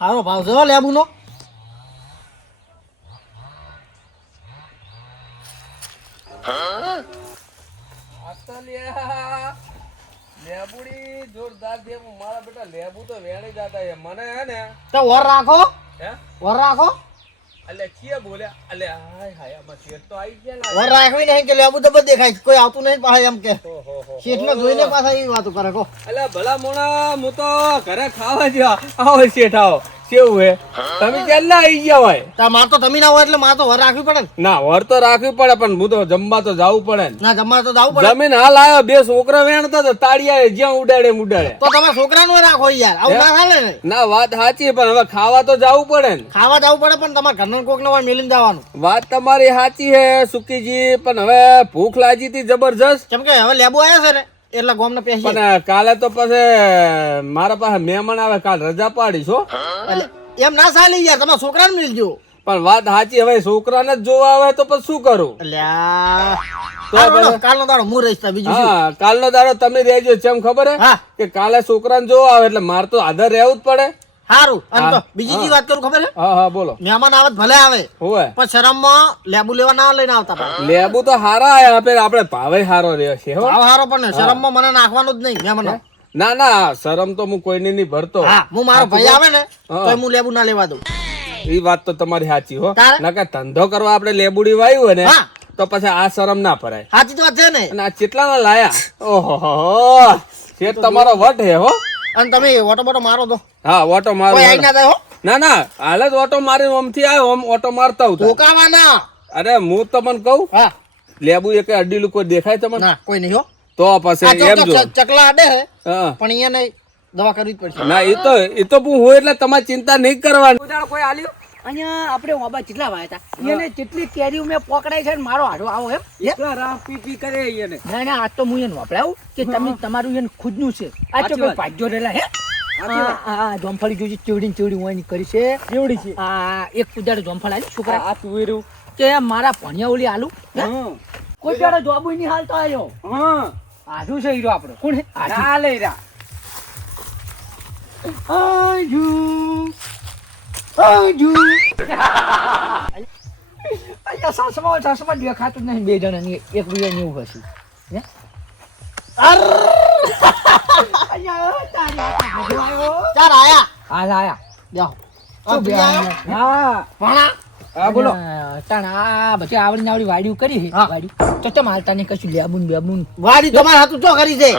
સારો ભાવ છે લેબુનો. લેબુડી જોરદાર છે મારા બેટા. લેબુ તો વેણી જાતા છે મને હે ને. તો વર રાખો, હે વર રાખો. અલે કે બોલ્યા અલે હાય હાય આમાં શેઠ તો આવી ગયા વર રાખવી નહીં કે લેબુ તો બધે દેખાય કોઈ આવતું નહીં પાછા એમ કે ઓહો શેઠને જોઈને પાછા એવી વાતો કરે કો. અલે ભલા મોણા હું તો ઘરે ખાવા જ્યો આવો શેઠ આવો કેવું હે તમે કેટલા આવી ગયા હોય તા માર તો તમે ના હોય એટલે માર તો વર રાખવી પડે ને. ના વર તો રાખવી પડે પણ હું તો જમવા તો જવું પડે ને. ના જમવા તો જવું પડે. જમીન હાલ આવ્યો બે છોકરા વેણતા તો તાળિયા જ્યાં ઉડાડે ઉડાડે તો તમારા છોકરાનું રાખો યાર આવું ના ચાલે ને. ના વાત સાચી પણ હવે ખાવા તો જવું પડે ને. ખાવા જવું પડે પણ તમારા ઘરના કોક ને મિલીને જવાનું. વાત તમારી સાચી હે સુકીજી પણ હવે ભૂખ લાગી હતી જબરજસ્ત. કેમ કે હવે લેબુ આવ્યા છે ને એટલે ગોમને પેસી પણ કાલે તો પછી મારા પાસે મહેમાન આવે કાલ રજા પાડીશ હો. એટલે એમ ના ચાલે યાર તમારા છોકરાને મિલજો. પણ વાત સાચી હવે છોકરાને જ જોવા આવે તો પછી શું કરું. કાલનો દાડો હું રહીશ તા બીજું શું? હા કાલનો દાડો તમે રહેજો જેમ ખબર હે હા કે કાલે છોકરાને જોવા આવે એટલે મારે તો આદર રહેવું જ પડે. સારું અને તો બીજી જી વાત કરું ખબર હે હા હા બોલો. મહેમાન આવે તો ભલે આવે હોવે પણ શરમમાં લેબુ લેવા ના લઈને આવતા પાછા. લેબુ તો હારા આયા આપણે ભાવે હારો રહ્યો છે હો. ભાવ હારો પણ શરમમાં મને નાખવાનું જ નહીં મહેમાન. ના ના શરમ તો હું કોઈને નહીં ભરતો. હા હું મારો ભાઈ આવે ને તો હું લેબુ ના લેવા દઉં. એ વાત તો તમારી સાચી હો. તારે? નકર ધંધો કરવા આપણે લેબુડી વાયું હોય ને હા તો પછી આ શરમ ના ભરાય. સાચી તો વાત છે ને. અને આ કેટલાના લાયા ઓહો શેઠ તમારો વટ હે હો. અને તમે ઓટો બોટો મારો તો હા ઓટો મારો. કોઈ આઈ ના જાય હો. ના ના હાલ જ ઓટો મારી ઓમથી આવ્યો ઓમ ઓટો મારતા હું. ધોકાવાના. અરે હું તમને કહું હા લેબુ એક અડીલું કોઈ દેખાય તમને ના કોઈ નહીં હો. તો પછી એમ જો ચકલા અડે હે હા પણ અહીંયા નહીં દવા કરવી જ પડશે. ના એ તો હું હોય એટલે તમારે ચિંતા નહીં કરવાની. કોઈ આલ્યું અહીંયા આપણે ઓબા કેટલા વાયા હતા એને જેટલી કેરીઓ મેં પકડાઈ છે ને મારો હાડો આવો એમ પીપી કરે એને. ના ના આજ તો હું એને વાપરાવું કે તમે તમારું એને ખુદનું છે આ તો કોઈ ભાગ્યો રહેલા હે આ જોમફળી જોજી ચીવડી હોય ની કરી છે કેવડી છે આ એક કુદાડે જોમફળ આલી છોકરા આ તુવેરું કે મારા ભણિયા ઓલી આલુ કોઈ દાડો જોબુ ની હાલ તો આવ્યો હા આધુ છે હીરો આપણો કોણ હે આ લઈ રા આજુ આજુ અહીંયા સાસમાં દેખાતું નહીં બે જણાની એક રૂપિયા ની એવું હશે હે ચાર આયા હાલ આયા જાઓ. શું બે આયા? હા ભણા હા બોલો. તાણ આ બધી આવડી વાડીઓ કરી છે હા. વાડીઓ તો ચમ હાલતા નહીં કશું લેબુન બેબુન વાડી તમારે હાથું ચો કરી છે.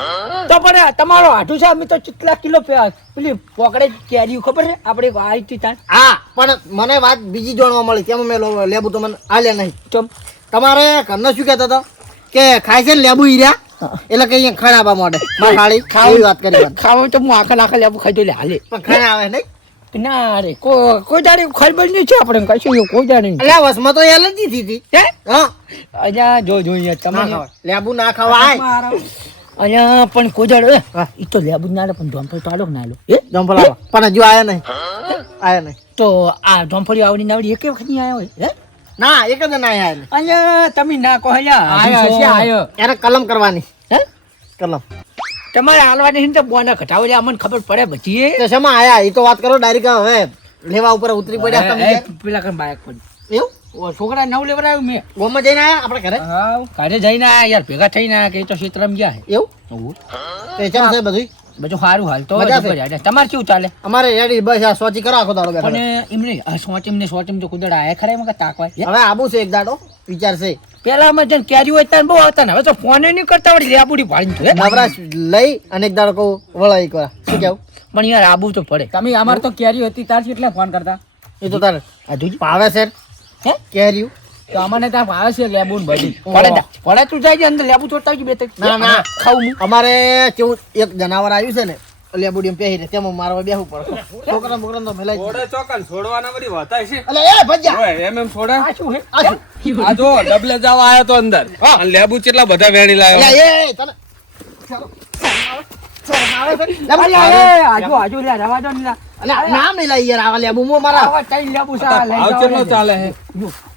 તો પણ તમારો હાટું છે અમે તો કેટલા કિલો પેલી પોકડે કેરીઓ ખબર છે આપણે આવી હતી તાણ હા પણ મને વાત બીજી જાણવા મળી તેમાં મેં લેબુ તો મને આલ્યા નહીં. ચમ તમારે ઘરના શું કહેતા હતા કે ખાય છે ને લેબુ હીર્યા એટલે કે અહીંયા ખરાબા માટે મારી ખાલી ખાવી વાત કરી વાત. ખાવા તો હું આખા લેબુ ખાઈ તો લે હાલે પણ ખાના આવે નહીં. ના રે કોઈ દાડી ખબર નહીં છે આપણે કશું એવું કોઈ દાડી નહીં અલ્યા વસમાં તો એલર્જી થઈ હતી. હે હા અહીંયા જો ના તમે ખવાય. લેબુ ના ખવાય. અહીંયા પણ કોઈ દાડો એ તો લેબુ જ ના લે પણ જોમફળી તો આલો કે ના આલો એ જંપલ આવો પણ હજુ આયા નહીં. આયા નહીં. તો આ જોમફળી આવડી એક વખત નહીં આવ્યા હોય હે ના એક જ ના આયા નહીં. અહીંયા તમે ના કહો આયો એને કલમ કરવાની. હે કલમ તમારે હાલવાની તો બોના ઘટાવો લે અમને ખબર પડે બચી તો શેમાં આયા એ તો વાત કરો ડાયરેક્ટ હવે લેવા ઉપર ઉતરી પડ્યા તમે. પેલા કઈ બાઇક પડી એવું ઓ છોકરા નવ લેવર આવ્યું મેં ગોમાં જઈને આયા આપણે ઘરે. હા ઘરે જઈને આયા યાર ભેગા થઈને આયા કે તો ક્ષેત્રમાં ગયા હે એવું તો ચમ છે બધું બધું સારું હાલ તો મજા છે? જબરજસ્ત. તમારે કેવું ચાલે અમારે રેડી બસ આ સોચી કરો આખો દાડો બેઠા. પણ એમને સોચીમ તો કુદડ આયા ખરા એમાં તાકવાય હવે આબુ છે એક દાડો વિચાર છે. પેલા અમે જન કેરી હોય ત્યાં બહુ આવતા ને હવે તો ફોન નહીં કરતા વળી લેબુડી ભાડી છે નવરાશ લઈ અને એક દાડો કહું વળા એક વાર શું કેવું. પણ યાર આબુ તો પડે તમે અમાર તો કેરી હતી તાર કેટલા ફોન કરતા એ તો તારે આજુ ભાવે છે હે કેર્યું. તો અમને ત્યાં ભાવે છે લેબુ ને બધી પડે તું જાય અંદર લેબુ તોડતા આવજો બે ત્રણ. ના ના ખાવું હું અમારે કેવું એક જનાવર આવ્યું છે ને લેબુડી પહેરી ને તેમાં મારવા બેહવું પડે. છોકરા બોકરા તો મેલાઈ છોડે ચોકન છોડવાના બધી વતાય છે. અલે એ ભજ્યા ઓય એમ છોડે આ શું હે આ શું? આ જો ડબલે જવા આયો તો અંદર અને લેબુ કેટલા બધા વેણી લાવ્યો. અલે એ તને ચાલો શરમ આવે છે? લેબુ આજુ આજુ લે રવા દો ને લા. અલે નામ નહીં લાઈ યાર આવા લેબુ મો મારા. આવા કઈ લેબુ સા લઈ ભાવ જાઓ કેટલો લે. ચાલે છે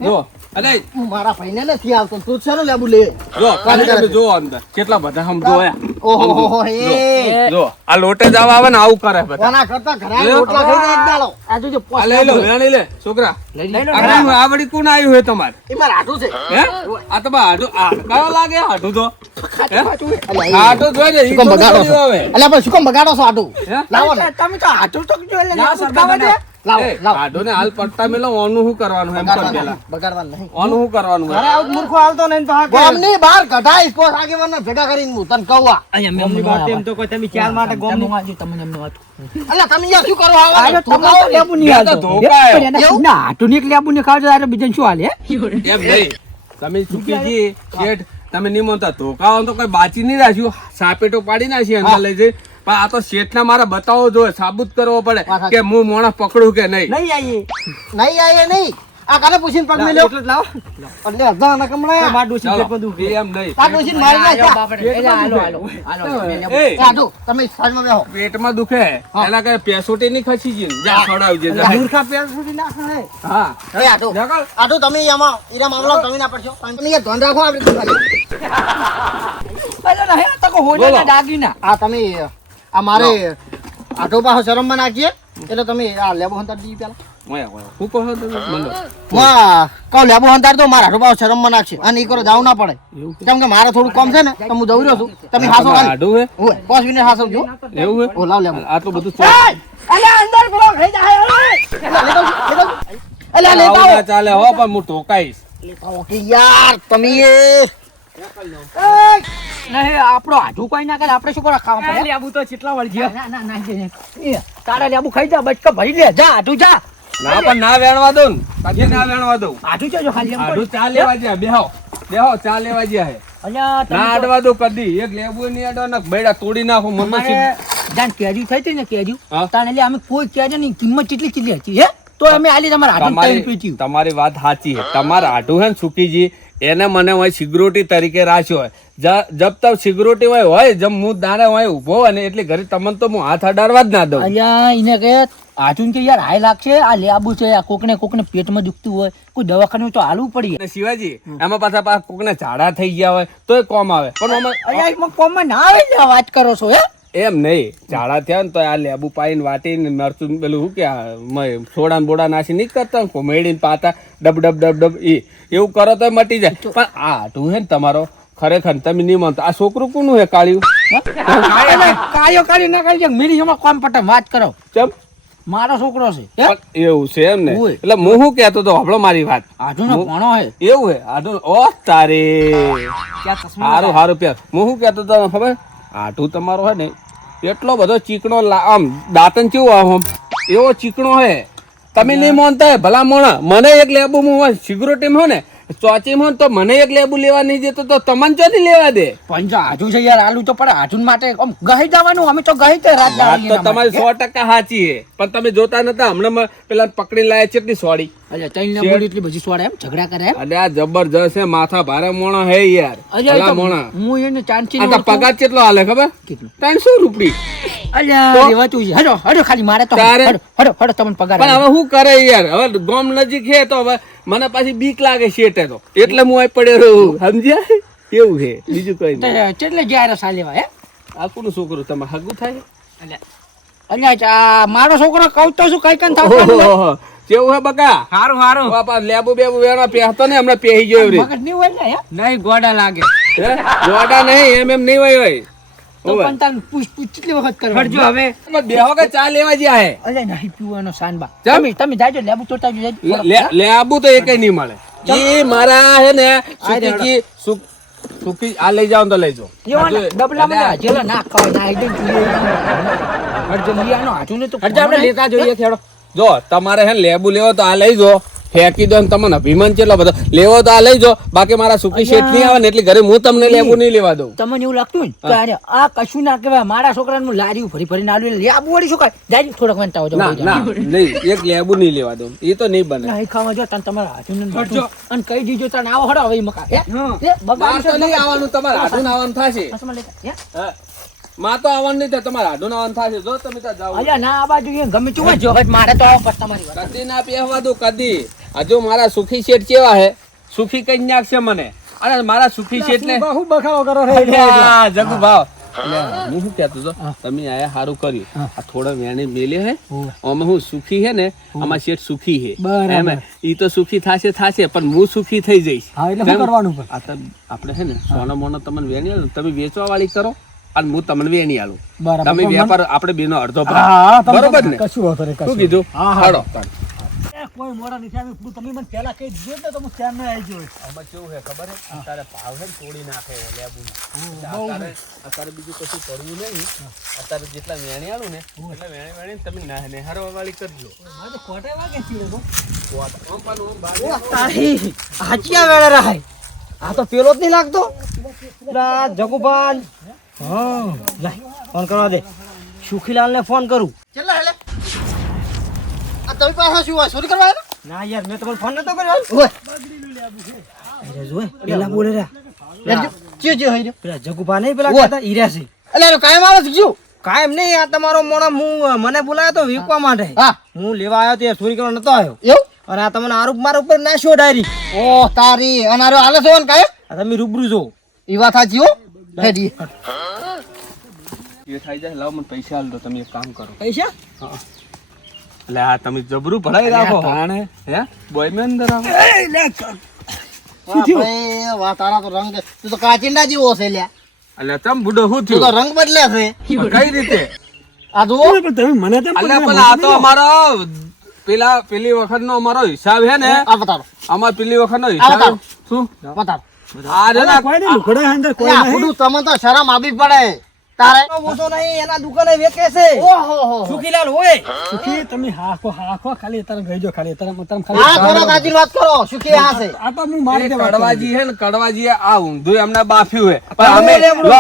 જો અલે હું મારા ભાઈને નથી આવતો તું છે ને લેબુ લે જો ખાલી તમે જો અંદર કેટલા બધા હમ જોયા ઓહો એ જો આ લોટે જવા આવે ને આવું કરે બધા કોના કરતા ઘરે રોટલા ખાઈ જાય એક દાડો આ જોજો આ લઈ લો વેણી લે છોકરા લઈ લો આ વળી કોણ આવ્યું હે તમારે એ મારા હાટું છે હે આ તો હાડું આ કયો લાગે હાડું તો અલ્યા, હાડું જોઈ લે શું કામ બગાડો છો હવે અલ્યા પણ શું કામ બગાડો છો હાટું હે? લાવો ને તમે તો આટલું તો જો એટલે ના, ના ખાવા દે લાવો એ, લાવો હાડું ને હાલ પટ્ટા મેલો ઓનું શું કરવાનું એમ કર પેલા બગાડવાનું નહીં ઓનું શું કરવાનું ઘરે આવું મૂર્ખો હાલતો નહીં તો ગામની બહાર કઢાઈ સ્પોર્ટ આગેવાનને ભેગા કરીને હું તને કહું આ. અહીંયા મેમની વાત એમ તો કોઈ તમે ખ્યાલ માટે ગોમની તમને એમનો વાત અલ્યા તમે અહીંયા શું કરો આવા આયો ધોકા તમારો લેબુ નહીં બે તો હાલતો ધોકા હે. પણ એના ના આટલું ને એક લેબુ ને ખાવ તો બીજાને શું હાલે એમ નહીં તમે સુખીજી શેઠ તમે નિમંતા ધોકાઓ તો કોઈ બાચી નહીં રાખ્યું સાપેટો પાડી નાખી અંદર લઈ જઈ પણ આ તો શેઠને મારે બતાવવો જોઈએ સાબુત કરવો પડે કે હું મોણસ પકડું કે નહીં નહીં આવીએ નહીં આયે નહીં આ કાને પૂછીને પગ મેલ્યો એટલે અધા ના કમળા માડું ચાલો, એમ નહીં તાર પૂછીને મારી નાખ્યા એ, એ આટો તમે સાઈડમાં બેહો પેટમાં દુખે એના કઈ પેસોટી નહીં ખસી ગઈ ને. જા ખવડાવજે, જા. મૂર્ખા પેર સુધી ના ખાય હા એ આટો આટો તમે આમાં ઈરા મામલા તમે ના પડશો તમે અહીંયા ધ્યાન રાખો આપણે બોલો. દાગીના આ તમે આ મારે આટો પાછો શરમમાં નાખીએ એટલે તમે આ લેબો હંતાર દી પેલા ઓય, ઓય. શું કહો તમે મને? માં કહું લેબો હંતાર તો મારા આટો પાછો શરમમાં નાખશે અને ઈ કરો જાવું ના પડે કેમ કે મારે થોડું કમ છે ને તો હું દৌડ્યો છું તમે હાસો ખાલી હાડું હે? ઓય 5 મિનિટ હાસો જો એવું હે? ઓ લાવ લેબો આટલું બધું અલ્યા અંદર બોલો ખાઈ જાય અલ્યા લેતા આવું ના ચાલે હો પણ હું ઠોકાઈશ. ઓકે યાર તમે નહીં આપણો હાજુ કોઈ ના કરે આપણે શું કરો ખાવા પડે લેબુ તો કેટલા વળગ્યો ના ના ના એ તારા લેબુ ખાઈ જા બચકા ભરી લે જા હાજુ જા ના પણ ના વેણવા દઉં ને કદી ના વેણવા દઉં. હાજુ જો ખાલી એમ હાડું ચા લેવા જ્યાં બેહો બેહો ચા લેવા જ્યાં હે અલ્યા તમે ના તો- અડવા દો કદી એક લેબુ નહીં અડવા ને બેડા તોડી નાખો મને અમારે જાણ કેરી થઈ હતી ને કેરી હા. તાણે એટલે અમે કોઈ કેરી ની કિંમત કેટલી હતી હે તો અમે આલી તમારા હાથમાં ટાઈમ પીચ્યું તમારી વાત સાચી છે તમારા હાડું હે ને સુકીજી એને મને હોય સિક્યુરિટી તરીકે રાખ્યો હોય જબ તક સિક્યુરિટી હોય જબ હું દાડે હોય ઉભો હોય ને એટલે ઘરે તમને તો હું હાથ અડાડવા જ ના દઉં. અલ્યા એને કે હાજુ કે યાર હાય લાગશે આ લેબુ છે આ કોકને પેટમાં દુખતું હોય કોઈ દવાખાનું તો હાલવું પડી અને શિવાજી એમાં પાછા કોકને ઝાડા થઈ ગયા હોય તોય કોમ આવે પણ આમાં અલ્યા એમાં કોમમાં ના આવે ને આ વાત કરો છો હે એમ નહીં ઝાડા થયા ને તો આ લેબુ પાઈને વાટીને મરચું પેલું શું કે સોડા ને બોડા નાસી નહીં કરતા કોમેડીને પાતા ડબ ડબ ડબ ડબ એવું કરો તો મટી જાય પણ આ હાડું હે ને તમારો ખરેખર તમે નહીં માનતો આ છોકરું કોનું હે કાળિયું? કાળિયો કાઢી ના કાઢી મિલી એમાં કોમ પટે વાત કરો ચમ મારો છોકરો છે હે પણ એવું છે એમ ને હોય. એટલે હું શું કહેતો હતો હબળો મારી વાત હાજુ નો ભણો હે એવું હે આડું ઓ તારે હારું હારું પ્યાર હું શું કહેતો હતો ખબર આટું તમારો હે ને એટલો બધો ચીકણો આમ દાંતન કેવું આમ એવો ચીકણો હે તમે નહીં માનતા હે ભલા મોણા મને એક લેબુ હું સિક્યુરિટી હો ને ચોચી માં તો મને એક લેબુ લેવા નહીં દેતો તો તમને ચોથી લેવા દે પણ જો હાજુ છે યાર આલુ તો પડે હાજુ માટે આમ ગહી જવાનું અમે તો ગહી તે રાત વાત તો તમારી 100% સાચી હે પણ તમે જોતા નતા હમણાં પેલા પકડી લાયા કેટલી સોડી અલ્યા તૈન ને બોડી એટલી બધી સોડે એમ ઝઘડા કરે એમ અરે આ જબરજસ્ત હે માથા ભારે મોણા હે યાર અલ્યા ભલા એ તો મોણા હું એને ચાંચી આ તો પગાર કેટલો હાલે ખબર કેટલું 300 રૂપિયા અલ્યા રેવાતું છે હડો હડો ખાલી મારે તો તારે- હડો હડો હડો તમને પગાર પણ હવે શું કરે યાર હવે ગામ નજીક છે તો હવે મને પાછી બીક લાગે શેઠે તો એટલે હું અહીં પડ્યો રહું સમજ્યા એવું છે બીજું કઈ નહીં આલે. કેટલે જ્યારે સાલેવા હે આ કોનું છોકરું તમે હગું થાય અલ્યા આ મારો છોકરો કહું તો શું કઈ કન થાવ ઓહો કેવું હે બકા હારું હારું બાપા લેબુ બેબુ વેણો પહેરતો ને હમણાં પહેરી ગયો રે મગજ નહીં હોય ને હે નહીં ગોડા લાગે હે? જોડા નહીં એમ નહીં હોય હોય તો પણ તાન પૂછ કેટલી વખત કરવા ફરજો હવે બેહો કે ચા લેવા જ્યા હે અલ્યા નહીં પીવાનો સાનબા ચમ? તમે જાજો લેબુ ચોટા જો લેબુ તો એકે નહીં મળે એ મારા હે ને સુકી સુકી આ લઈ જાવ તો લઈ જાઓ ડબલામાં જેલા ના ખાવ ના આઈ હરજો મિયાનો હાજુ ને તો આપણે લેતા જોઈએ ખેડો જો તમારે હે ને લેબુ લેવો તો આ લઈ જો ફેંકી દો ને તમને અભિમાન કેટલો બધો લેવો તો આ લઈ જો બાકી મારા સુકી શેઠ નહીં આવે ને એટલે ઘરે હું તમને લેબુ નહીં લેવા દઉં તમને એવું લાગતું ને કે અરે આ કશું ના કહેવાય મારા છોકરાનું લારીયું ફરી ફરીને આલ્યું લેબુ વળી શું કાય જાજી થોડોક વંતા ના ના નહીં એક લેબુ નહીં લેવા દઉં એ તો નહીં બને નહીં ખાવા જો તને તમારા હાજુ અને કહી દીજો તને આવો હડો હવે મકા હે બહાર તો નહીં આવવાનું તમારે હાડું આવવાનું થશે હા. માં તો આવવાનું નહીં થાય તમારે હાડું આવવાનું થશે જો તમે ત્યાં જાઓ અલ્યા ના આ બાજુ એ ગમે ચૂવા જો હવે મારે તો આવો પછી તમારી વાત કદી ના પહેવા દો કદી હજુ મારા સુખી શેઠ કેવા હે સુખી કઈ નાખશે મને અને મારા સુખી છે એટલે બહુ બખાડો કરો રે હા, જગુ ભાવ એટલે હું શું કહેતો હતો તમે આયા સારું કર્યું આ થોડા વેણી મેલે હે અમે હું સુખી હે ને આમાં શેઠ સુખી હે એમ ઈ તો સુખી થાશે પણ હું સુખી થઈ જઈશ હા એટલે શું કરવાનું આ તો આપણે હે ને સોનો મોનો તમને વેણી આલો તમે વેચવા વાળી કરો અને હું તમને વેણી આલું તમે વેપાર આપણે બેનો અડધો ભાગ બરોબર ને કશું હોતો રે શું કીધું હાડો કોઈ મોડા નથી આવી તમે મને પહેલા કહી દીધું ને તો હું ત્યાં ના આવી ગયો આમાં કેવું હે ખબર હે તારે ભાવ હે ને તોડી નાખે લેબુના અત્યારે બીજું કશું કરવું નહીં અત્યારે જેટલા વેણી આલું ને એટલે વેણી તમે નેહારવા વાળી કરજો મારે કોટા વાગે ચીડે તો તારી હાચિયા વેળે રાય આ તો પેલો જ નહીં લાગતો જગુભાન હા લાય ફોન કરવા દે સુખીલાલ ને ફોન કરું ચલા હેલે આ તમે પાછા શું હોય ચોરી કરવા આવ્યા ના યાર મેં તમને ફોન નતો કર્યો ઓય અરે જોય પેલા બોલે રે ચિયો ચિયો હઈ પેલા જગુભા નહીં પેલા કહેતા ઈર્યા છે એટલે કાયમ આવે છે શું કાયમ નહીં આ તમારો મોણો હું મને બોલાયો તો વીકવા માટે હા હું લેવા આવ્યો તે ચોરી કરવા નતો આવ્યો એવું અને આ તમને આરોપ મારા ઉપર નાખ્યો ડાયરી ઓહ તારી અનારો હાલે છો ને કાયમ તમે રૂબરૂ જો ઈ વાત સાચી હો હેડી એ થઈ જાય લાવ મને પૈસા આલ દો તમે એક કામ કરો પૈસા હા એટલે આ તમે જબરું ભરાઈ રાખો હે બોય મેં અંદર આવો વાહ તારા તો રંગ તું તો કાચિંડા જેવો છે લ્યા એટલે તમ બુડો શું તું તો થયું રંગ બદલે છે કઈ રીતે આ જુઓ તમે મને તેમ અલ્યા પણ આ તો અમારો પેલી વખતનો અમારો હિસાબ હે ને આ બતાડો અમાર પેલી વખતનો આ હિસાબ બતાડો. શું બતાડો આ રે ના કોઈ નહીં લુખડે અંદર કોઈ આ નહીં ખુદું તમે તો શરમ આવી પડે તારે ઓછો નહીં એના દુકાને વેચે છે ઓહો હો સુખીલાલ હોય સુખી તમે હાખો ખાલી તારે ગઈજો ખાલી તારે આ કરો કાચી વાત કરો સુખી આ છે આ તો હું મારી દે કડવાજી હે ને કડવાજી આ ઊંધું એમને બાફ્યું હે પણ અમે લો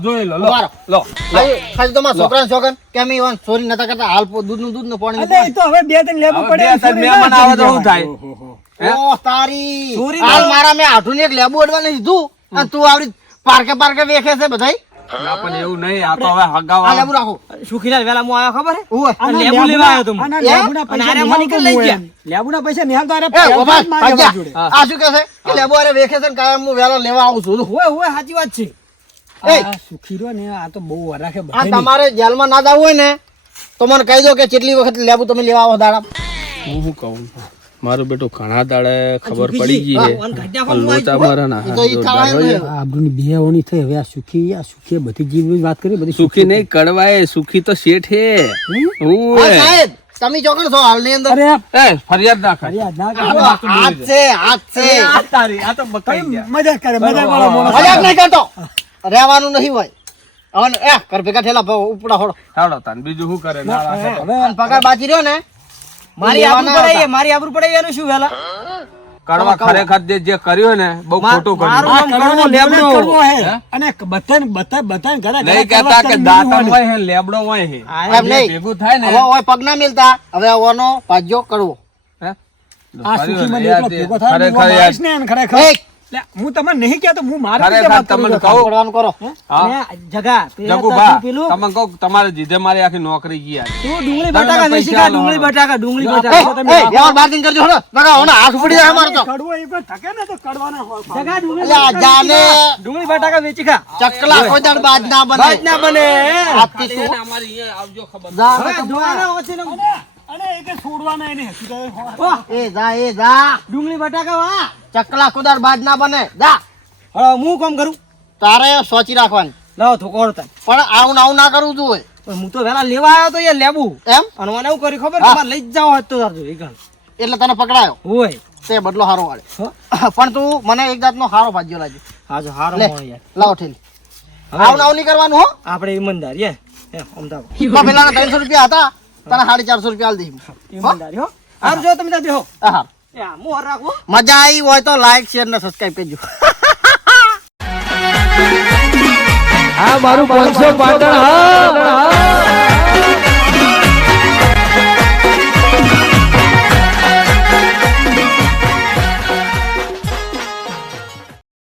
જોઈ લો બરાબર. લો ખાલી તમારા છોકરાને છોકન કે અમે ઈવન ચોરી નતા કરતા હાલ દૂધનું પાણી અરે એ તો હવે બે ત્રણ લેવું પડે બે ત્રણ મહેમાન આવે તો શું થાય ઓહ તારી હાલ મારા મેં આઠું એક લેબુ અડવાને દીધું અને તું આવડી પાર્કે વેખે છે બધાય ના પણ એવું નહીં આ તો હવે આ હગાવા લેબુ રાખો સુખીલાલ વેલા હું આવ્યો ખબર હે ઓય આના લેબુ લેવા આવ્યો તું આના લેબુના પૈસા અને નિહાળ મને તો લઈ હું ગયા એમ. લેબુના પૈસા નિહાળ તો અરે એ ઓબા મારી ભાગ્યા. જોડે. આ શું કહે છે કે લેબુ અરે વેખે છે ને કાયમ હું વેલો લેવા આવું છું હોય સાચી વાત છે એ. આ સુખી રહ્યો ને આ તો બહુ વરાખે આ બધાની. તમારે જેલમાં ના જવું હોય ને તો મને કહી દો કે કેટલી વખત લેબુ તમે લેવા આવો દાડા હું શું કહું મારું બેટું ઘણા દાડે ખબર સુખીજી, પડી ગઈ હા, હે અને ઘાટિયા આ પણ લોચા હોય. મારા ના એ તો ઈ થવાય ને. આ આબરૂની બિયાઓની થઈ હવે આ સુખીએ બધી જીવ વાત કરી બધી સુખી નહીં કડવાય સુખી તો શેઠ હે હા, ઓય સાહેબ તમે ચોકણ છો હાલની અંદર અરે એ ફરિયાદ ના કર યાદ ના આ તો હાથ છે તારી આ તો બકાઈ ગયા મજાક કરે મજાક વાળો માણસ. મજાક નહીં કરતો રહેવાનું નહીં હોય હવે એ કર ભેગા થયેલા ઉપડા હોડો હાલો તાન બીજું શું કરે ના રાખે તો. હવે અને પગાર બાકી રહ્યો ને મારી આબરૂ લેવાના પડે મારી આબરૂ પડે એનું શું વેલા કડવા ખરેખર જે કર્યું ને બહુ ખોટું કર્યું મારું નામ કડવો કડવો લેબડો. કડવો હે. અને બધાને ઘરે નહીં કહેતા કે દાંતણ હોય હે લેબડો હોય હે એમ નહીં. ભેગું થાય ને હવે ઓય પગ ના મિલતા હવે ઓનો પાજો કરવો હે? આ સુખી મને યાદ એટલો એ. ભેગો થાય ને હું ખરેખર યાદ. મારીશ ને એને ખરેખર. એ લે, હું તમને નહીં કહેતો હું મારી રીતે ખરેખર વાત કરું તમને છું. કહું પડવાનું કરો હા ને જગા પેલા જગુભા તાતું પેલું તમને કહું તમારે જીધે મારી આખી નોકરી ગયા તું ડુંગળી તમને બટાકા વેચી પૈસા ખા ડુંગળી આલવાના. બટાકા ડુંગળી એ બટાકા એ યાર બાતિંગ કરજો હળો નકા ઓના હાથ ઉપડી જાય અમાર તો કડવો એ કોઈ થકે ને તો કડવાના હોય. જગા એટલે આ જાને ડુંગળી બટાકા વેચી ખા ચકલા કોઈ દાડ બાજ ના બને બાજ ના બને આજથી તું અમારી અહીંયા આવજો ખબર જા હવે હવે જોવાના ઓછી ને અને એ કે છોડવાના એને વાહ, એ જા ડુંગળી બટાકા વાહ ચકલા કુદાર બાજ ના બને જા હવે હું કામ કરું તારે સોચી રાખવાની લાવો થોકો હળતા પણ આવું આવું ના કરવું જોઈએ પણ હું તો વેલા લેવા આવ્યો તો યાર લેબુ એમ અને મને એવું કર્યું ખબર હા. તમારે લઈ જ જાવ હોત તો તારજો એ ગાલ એટલે તને પકડાયો હોય તે બદલો હારો વાળે હો? પણ તું મને એક જાતનો હારો ભાજ્યો લાગ્યો હા જો હારો લે મોણો યાર લાવો ઠેલી આવું આવું નહીં કરવાનું હો આપણે ઈમાનદારી હે અમદાવાદ પેલા 300 રૂપિયા હતા તને 450 રૂપિયા આલ દઈશ ઈમાનદારી હો આમ જો તમે ત્યાં બેહો હા એ આ મોહર રાખો મજા આવી હોય તો લાઈક શેર ને સબસ્ક્રાઇબ કરજો આ મારું 500 પાટણ હા